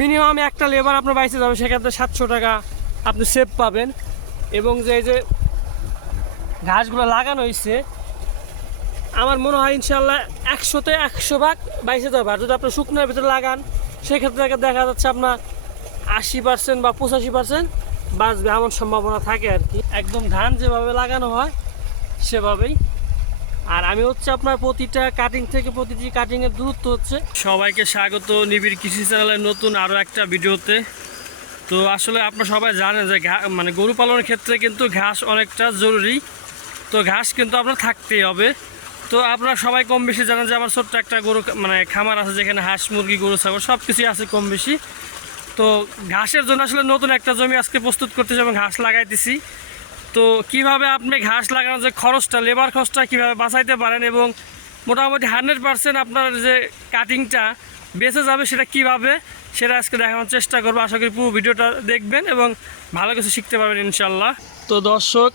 Minimum একটা labour আপনার বাইসে যাবে, সেক্ষেত্রে সাতশো টাকা আপনি সেভ পাবেন। এবং যে যে ঘাসগুলো লাগানো হয়েছে আমার মনে হয় ইনশাল্লাহ একশোতে একশো ভাগ বাইসে যাবে। আর যদি আপনি শুকনোর ভিতরে লাগান, সেক্ষেত্রে দেখা যাচ্ছে আপনার আশি পার্সেন্ট বা পঁচাশি পার্সেন্ট বাঁচবে এমন সম্ভাবনা থাকে আর কি। একদম ধান যেভাবে লাগানো হয়, সেভাবেই আর আমি হচ্ছে আপনার প্রতিটা কাটিং থেকে প্রতিটি কাটিংয়ের দূরত্ব হচ্ছে। সবাইকে স্বাগত নিবিড় কৃষি চ্যানেলের নতুন আরও একটা ভিডিওতে। তো আসলে আপনারা সবাই জানেন যে মানে গরু পালনের ক্ষেত্রে কিন্তু ঘাস অনেকটা জরুরি। তো ঘাস কিন্তু আপনার থাকতেই হবে। তো আপনারা সবাই কম বেশি জানেন যে আমার ছোট্ট একটা গরু মানে খামার আছে যেখানে হাঁস, মুরগি, গরু, ছাগল সব কিছুই আছে কম বেশি। তো ঘাসের জন্য আসলে নতুন একটা জমি আজকে প্রস্তুত করতেছি এবং ঘাস লাগাইতেছি। তো কীভাবে আপনি ঘাস লাগানোর যে খরচটা লেবার খরচটা কীভাবে বাঁচাইতে পারেন এবং মোটামুটি হান্ড্রেড পার্সেন্ট আপনার যে কাটিংটা বেঁচে যাবে সেটা কীভাবে, সেটা আজকে দেখানোর চেষ্টা করব। আশা করি পুরো ভিডিওটা দেখবেন এবং ভালো কিছু শিখতে পারবেন ইনশাল্লাহ তো দর্শক,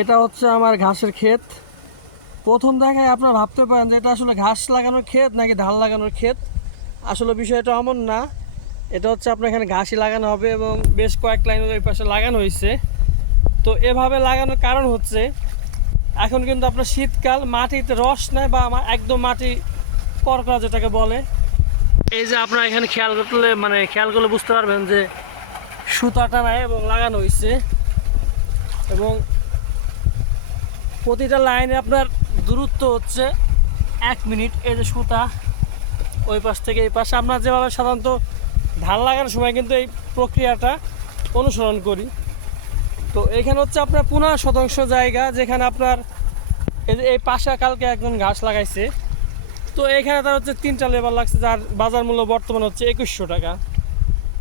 এটা হচ্ছে আমার ঘাসের ক্ষেত। প্রথম দেখায় আপনারা ভাবতে পারেন যে এটা আসলে ঘাস লাগানোর ক্ষেত নাকি ধান লাগানোর ক্ষেত। আসলে বিষয়টা এমন না, এটা হচ্ছে আপনার এখানে ঘাসই লাগানো হবে এবং বেশ কয়েক লাইন ওই পাশে লাগানো হয়েছে। তো এভাবে লাগানোর কারণ হচ্ছে, এখন কিন্তু আপনার শীতকাল, মাটিতে রস নেয় বা আমার একদম মাটি করকরা যেটাকে বলে। এই যে আপনারা এখানে খেয়াল করলে মানে খেয়াল করলে বুঝতে পারবেন যে সুতাটা নেয় এবং লাগানো হয়েছে এবং প্রতিটা লাইনে আপনার দূরত্ব হচ্ছে এক মিনিট, এই যে সুতা ওই পাশ থেকে এই পাশে। আমরা যেভাবে সাধারণত ধান লাগানোর সময় কিন্তু এই প্রক্রিয়াটা অনুসরণ করি। তো এখানে হচ্ছে আপনার পনেরো শতাংশ জায়গা যেখানে আপনার এই পাশে কালকে একজন ঘাস লাগাইছে। তো এখানে তার হচ্ছে তিনটা লেবার লাগছে, যার বাজার মূল্য বর্তমানে হচ্ছে একুশশো টাকা।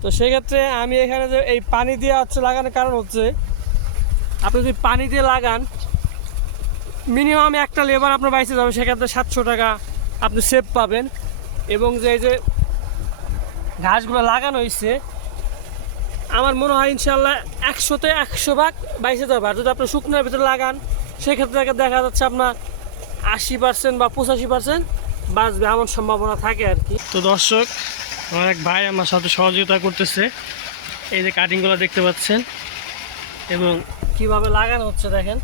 তো সেক্ষেত্রে আমি এখানে যে এই পানি দিয়ে হচ্ছে লাগানোর কারণ হচ্ছে, আপনি যদি পানি দিয়ে লাগান মিনিমাম একটা লেবার আপনার বাইসে যাবে, সেক্ষেত্রে সাতশো টাকা আপনি সেভ পাবেন। এবং যে এই যে ঘাসগুলো লাগানো হয়েছে আমার মনে হয় ইনশাল্লাহ একশোতে একশো ভাগ বাইশে যাবে। আর যদি আপনি শুকনোর ভিতরে লাগান সেক্ষেত্রে দেখা যাচ্ছে আপনার আশি পার্সেন্ট বা পঁচাশি পার্সেন্ট বাঁচবে এমন সম্ভাবনা থাকে আর কি। তো দর্শক আমার এক ভাই আমার সাথে সহযোগিতা করতেছে। এই যে কাটিংগুলো দেখতে পাচ্ছেন। এবং কীভাবে লাগানো হচ্ছে দেখেন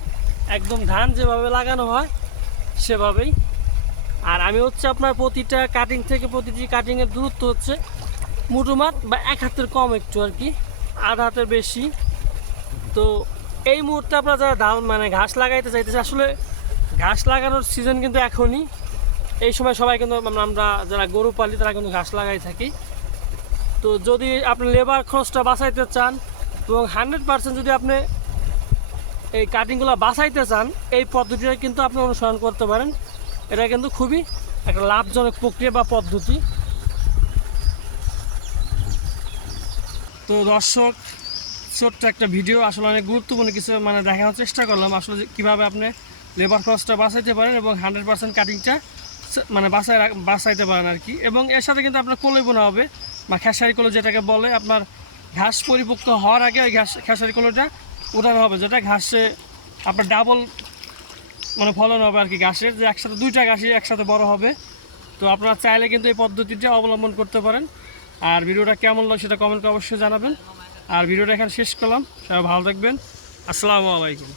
একদম ধান যেভাবে লাগানো হয় সেভাবেই। আর আমি হচ্ছে আপনার প্রতিটা কাটিং থেকে প্রতিটি কাটিংয়ের দূরত্ব হচ্ছে মুটুমাত বা এক হাতের কম একটু আর কি। আধা হাতের বেশি। তো এই মুহূর্তে আপনারা যারা ধান মানে ঘাস লাগাইতে চাইতেছে, আসলে ঘাস লাগানোর সিজন কিন্তু এখনই। এই সময় সবাই কিন্তু আমরা যারা গরু পালি, তারা কিন্তু ঘাস লাগাই থাকি। তো যদি আপনি লেবার খরচটা বাঁচাইতে চান এবং হান্ড্রেড পার্সেন্ট যদি আপনি এই কাটিংগুলো বাঁচাইতে চান, এই পদ্ধতিটা কিন্তু আপনি অনুসরণ করতে পারেন। এটা কিন্তু খুবই একটা লাভজনক প্রক্রিয়া বা পদ্ধতি। তো দর্শক, ছোট্ট একটা ভিডিও, আসলে অনেক গুরুত্বপূর্ণ কিছু মানে দেখানোর চেষ্টা করলাম, আসলে কীভাবে আপনি লেবার খরচটা বাঁচাইতে পারেন এবং হান্ড্রেড পার্সেন্ট কাটিংটা মানে রাখ- বাঁচাইতে পারেন আর কি। এবং এর সাথে কিন্তু আপনার কোলে বোনা হবে, বা খেসারি কোলো যেটাকে বলে, আপনার ঘাস পরিপক্ক হওয়ার আগে ওই ঘাস, খেসারি কোলোটা ওঠানো হবে, যেটা ঘাসে আপনার ডাবল মানে ফলন হবে আর কি ঘাসের, যে একসাথে দুইটা ঘাসই একসাথে বড় হবে। তো আপনারা চাইলে কিন্তু এই পদ্ধতিটা অবলম্বন করতে পারেন। আর ভিডিওটা কেমন লাগে সেটা কমেন্ট অবশ্যই জানাবেন। আর ভিডিওটা এখানে শেষ করলাম। সবাই ভালো থাকবেন। আসসালামু আলাইকুম।